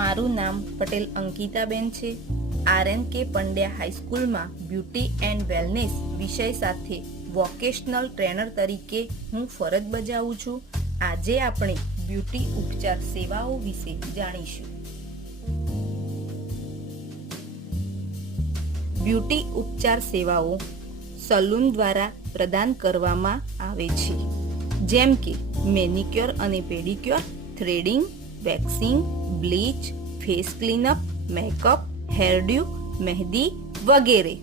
મારું નામ પટેલ અંકિતાબેન છે. RNK પંડ્યા હાઈસ્કૂલમાં બ્યુટી એન્ડ વેલનેસ વિષય સાથે વોકેશનલ ટ્રેનર તરીકે હું ફરજ બજાવું છું. આજે આપણે બ્યુટી ઉપચાર સેવાઓ વિશે જાણીશું. બ્યુટી ઉપચાર સેવાઓ સલૂન દ્વારા પ્રદાન કરવામાં આવે છે, જેમ કે મેનિક્યોર અને pedicure, threading, waxing, bleach, face cleanup, makeup, hairdo, mehndi વગેરે.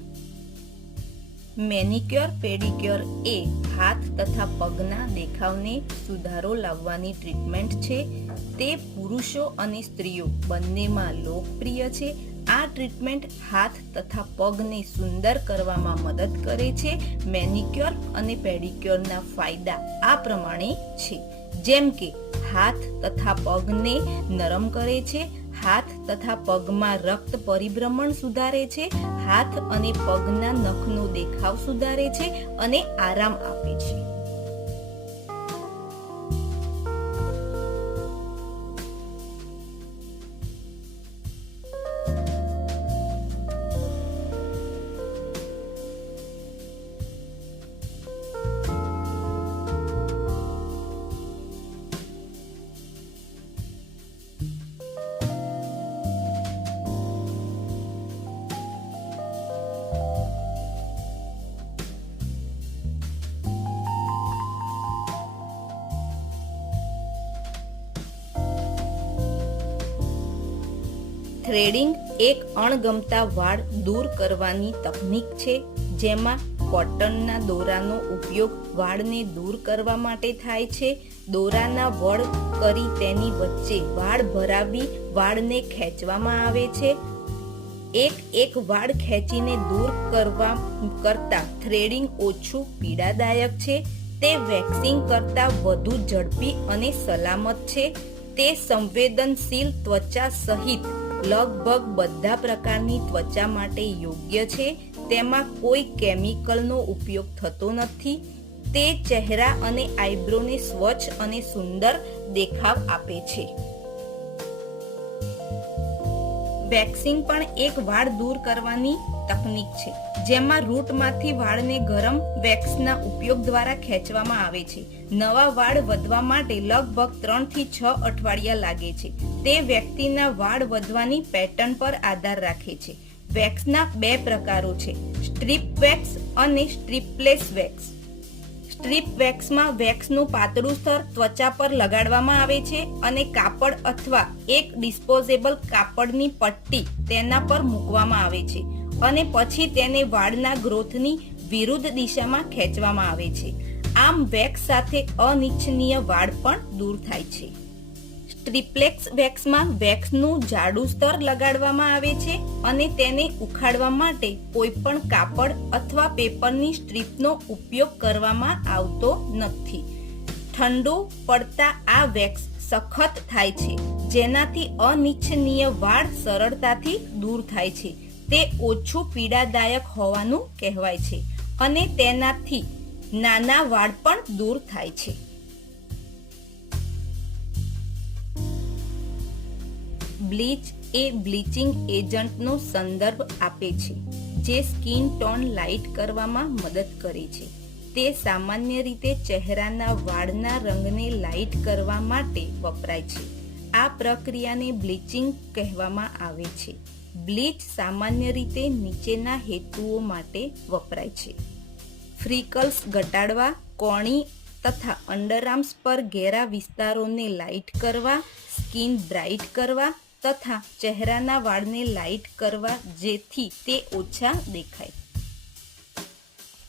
મેનિક્યોર પેડિક્યોર એ હાથ તથા પગના દેખાવને સુધારો લાવવાની ટ્રીટમેન્ટ છે. તે પુરુષો અને સ્ત્રીઓ બંનેમાં લોકપ્રિય છે. આ ટ્રીટમેન્ટ હાથ તથા પગને સુંદર કરવામાં મદદ કરે છે. મેનિક્યોર અને પેડિક્યોરના ફાયદા આ પ્રમાણે છે, જેમ કે હાથ તથા પગને નરમ કરે છે, હાથ તથા પગમાં રક્ત પરિભ્રમણ સુધારે છે, હાથ અને પગના નખનો દેખાવ સુધારે છે અને આરામ આપે છે. થ્રેડિંગ એક અણગમતા વાળ દૂર કરવાની તકનીક છે, જેમાં કોટનના દોરાનો ઉપયોગ વાળને દૂર કરવા માટે થાય છે. દોરાના વળ કરી તેની વચ્ચે વાળ ભરાવી વાળને ખેંચવામાં આવે છે. એક વાળ ખેંચીને દૂર કરવા કરતા થ્રેડિંગ ઓછું પીડાદાયક છે. તે વેક્સિંગ કરતા વધુ ઝડપી અને સલામત છે. તે સંવેદનશીલ ત્વચા સહિત લગભગ બધા પ્રકારની ત્વચા માટે યોગ્ય છે. તેમાં કોઈ કેમિકલનો ઉપયોગ થતો નથી. તે ચહેરા અને આઈબ્રોને સ્વચ્છ અને સુંદર દેખાવ આપે છે. વેક્સિંગ પણ એક વાળ દૂર કરવાની તકનીક છે, જેમાં રૂટમાંથી વાળને ગરમ વેક્સના ઉપયોગ દ્વારા ખેંચવામાં આવે છે. નવા વાળ વધવા માટે લગભગ 3 થી 6 અઠવાડિયા લાગે છે. તે વ્યક્તિના વાળ વધવાની પેટર્ન પર આધાર રાખે છે. વેક્સના 2 પ્રકારો છે, સ્ટ્રીપ વેક્સ અને સ્ટ્રીપલેસ વેક્સ. સ્ટ્રીપ વેક્સમાં વેક્સનું પાતળું સ્તર ત્વચા પર લગાડવામાં આવે છે અને કાપડ અથવા એક ડિસ્પોઝેબલ કાપડની પટ્ટી તેના પર મૂકવામાં આવે છે અને પછી તેને વાળના ગ્રોથની વિરુદ્ધ દિશામાં ખેંચવામાં આવે છે. આમ વેક્સ સાથે અનિચ્છનીય વાળ પણ દૂર થાય છે. સ્ટ્રીપલેસ વેક્સમાં વેક્સનું જાડું સ્તર લગાડવામાં આવે છે અને તેને ઉખાડવા માટે કોઈપણ કાપડ અથવા પેપરની સ્ટ્રીપનો ઉપયોગ કરવામાં આવતો નથી. ઠંડુ પડતા આ વેક્સ સખત થાય છે, જેનાથી અનિચ્છનીય વાળ સરળતાથી દૂર થાય છે. તે ઓછું પીડાદાયક હોવાનું કહેવાય છે અને તેનાથી નાના વાળ પણ દૂર થાય છે. બ્લીચ એ બ્લીચિંગ એજન્ટનો સંદર્ભ આપે છે, જે સ્કિન ટોન લાઇટ કરવામાં મદદ કરે છે. તે સામાન્ય રીતે ચહેરાના વાળના રંગને લાઇટ કરવા માટે વપરાય છે. આ પ્રક્રિયાને બ્લીચિંગ કહેવામાં આવે છે. બ્લીચ સામાન્ય રીતે નીચેના હેતુઓ માટે વપરાય છે: ફ્રીકલ્સ ઘટાડવા, કોણી તથા અંડરઆર્મ્સ પર ઘેરા વિસ્તારોને લાઇટ કરવા, સ્કિન બ્રાઇટ કરવા તથા ચહેરાના વાળને લાઇટ કરવા જેથી તે ઓછા દેખાય.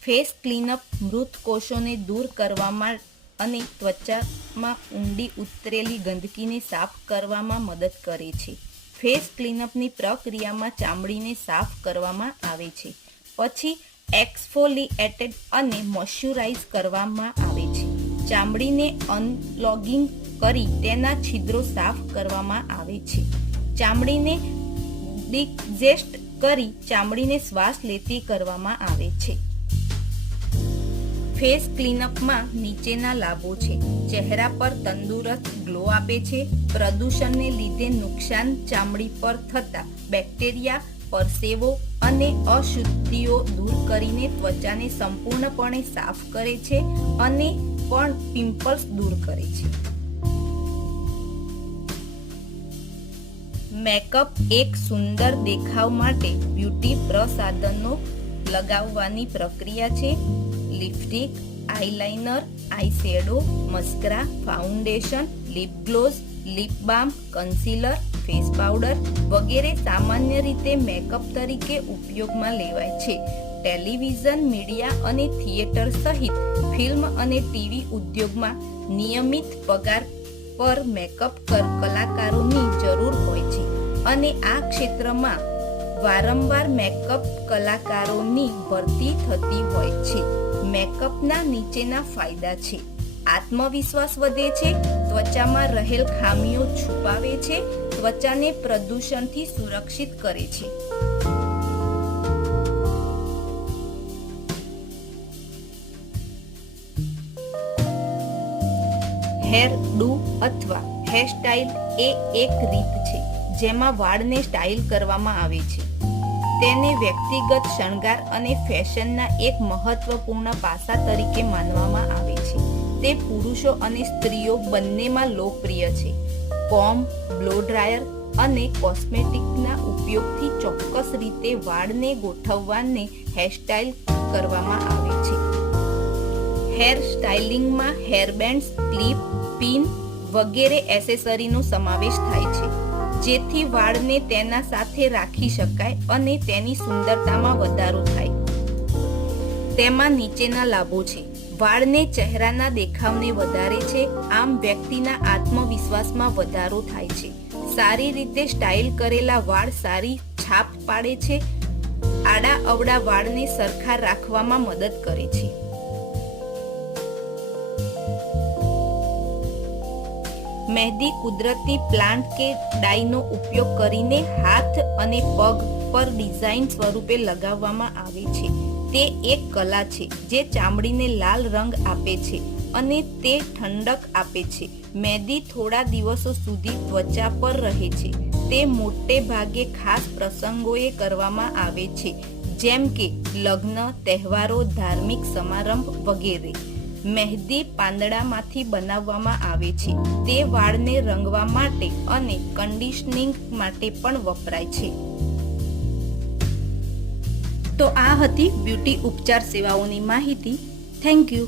ફેસ ક્લીનઅપ મૃત કોષોને દૂર કરવામાં અને ત્વચામાં ઊંડી ઉતરેલી ગંદકીને સાફ કરવામાં મદદ કરે છે. ફેસ ક્લીનઅપની પ્રક્રિયામાં ચામડીને સાફ કરવામાં આવે છે, પછી એક્સફોલિએટેડ અને મોઇશ્ચરાઇઝ કરવામાં આવે છે. ચામડીને અનલોગિંગ કરી તેના છિદ્રો સાફ કરવામાં આવે છે. ચામડીને ડિકજેસ્ટ કરી ચામડીને શ્વાસ લેતી કરવામાં આવે છે. ફેસ ક્લીનઅપમાં નીચેના લાભો છે. ચહેરા પર તંદુરસ્ત ગ્લો આપે છે. પ્રદૂષણને લીધે નુકસાન ચામડી પર થતા બેક્ટેરિયા, પરસેવો અને અશુદ્ધિઓ દૂર કરીને ત્વચાને સંપૂર્ણપણે સાફ કરે છે અને પણ પિમ્પલ્સ દૂર કરે છે. મેકઅપ એક સુંદર દેખાવ માટે બ્યુટી પ્રસાધનો લગાવવાની પ્રક્રિયા છે. Lipstick, eyeliner, આઈશેડો, mascara, foundation, leap gloss, leap બામ, કન્સીલર, ફેસ પાવડર વગેરે સામાન્ય રીતે મેકઅપ તરીકે ઉપયોગમાં લેવાય છે. ટેલિવિઝન, મીડિયા અને થિયેટર સહિત ફિલ્મ અને ટીવી ઉદ્યોગમાં નિયમિત પગાર પર મેકઅપ કલાકારોની જરૂર હોય છે અને આ ક્ષેત્રમાં વારંવાર મેકઅપ કલાકારોની ભરતી થતી હોય છે. મેકઅપના નીચેના ફાયદા છે. આત્મવિશ્વાસ વધે છે. ત્વચામાં રહેલ ખામીઓ છુપાવે છે. ત્વચાને પ્રદૂષણથી સુરક્ષિત કરે છે. હેર ડુ અથવા હેરસ્ટાઇલ એ એક રીત છે જેમાં વાળને સ્ટાઇલ કરવામાં આવે છે. તેને વ્યક્તિગત શણગાર અને ફેશનના એક મહત્વપૂર્ણ પાસા તરીકે માનવામાં આવે છે. તે પુરુષો અને સ્ત્રીઓ બંનેમાં લોકપ્રિય છે. કોમ્બ, બ્લો ડ્રાયર અને કોસ્મેટિકના ઉપયોગથી ચોક્કસ રીતે વાળને ગોઠવવાને હેરસ્ટાઇલ કરવામાં આવે છે. હેર સ્ટાઇલિંગમાં હેરબેન્ડ્સ, ક્લિપ, પિન વગેરે એસેસરીનો સમાવેશ થાય છે જેથી વાળને તેના સાથે રાખી શકાય અને તેની સુંદરતામાં વધારો થાય. તેમાં નીચેના લાભો છે. વાળને ચહેરાના દેખાવને વધારે છે. આમ વ્યક્તિના આત્મવિશ્વાસમાં વધારો થાય છે. સારી રીતે સ્ટાઇલ કરેલા વાળ સારી છાપ પાડે છે. આડા અવડા વાળને સરખા રાખવામાં મદદ કરે છે. મહેંદી કુદરતી પ્લાન્ટ કે ડાઈનો ઉપયોગ કરીને હાથ અને પગ પર ડિઝાઇન સ્વરૂપે લગાવવામાં આવે છે. તે એક કલા છે જે ચામડીને લાલ રંગ આપે છે અને તે ઠંડક આપે છે. મહેંદી થોડા દિવસો સુધી ત્વચા પર રહે છે. તે મોટે ભાગે ખાસ પ્રસંગોએ કરવામાં આવે છે જેમ કે લગ્ન, તહેવારો, ધાર્મિક સમારંભ વગેરે. મહેંદી પાંદડામાંથી બનાવવામાં આવે છે. તે વાળને રંગવા માટે અને કન્ડિશનિંગ માટે પણ વપરાય છે. તો આ હતી બ્યુટી ઉપચાર સેવાઓની માહિતી. Thank you.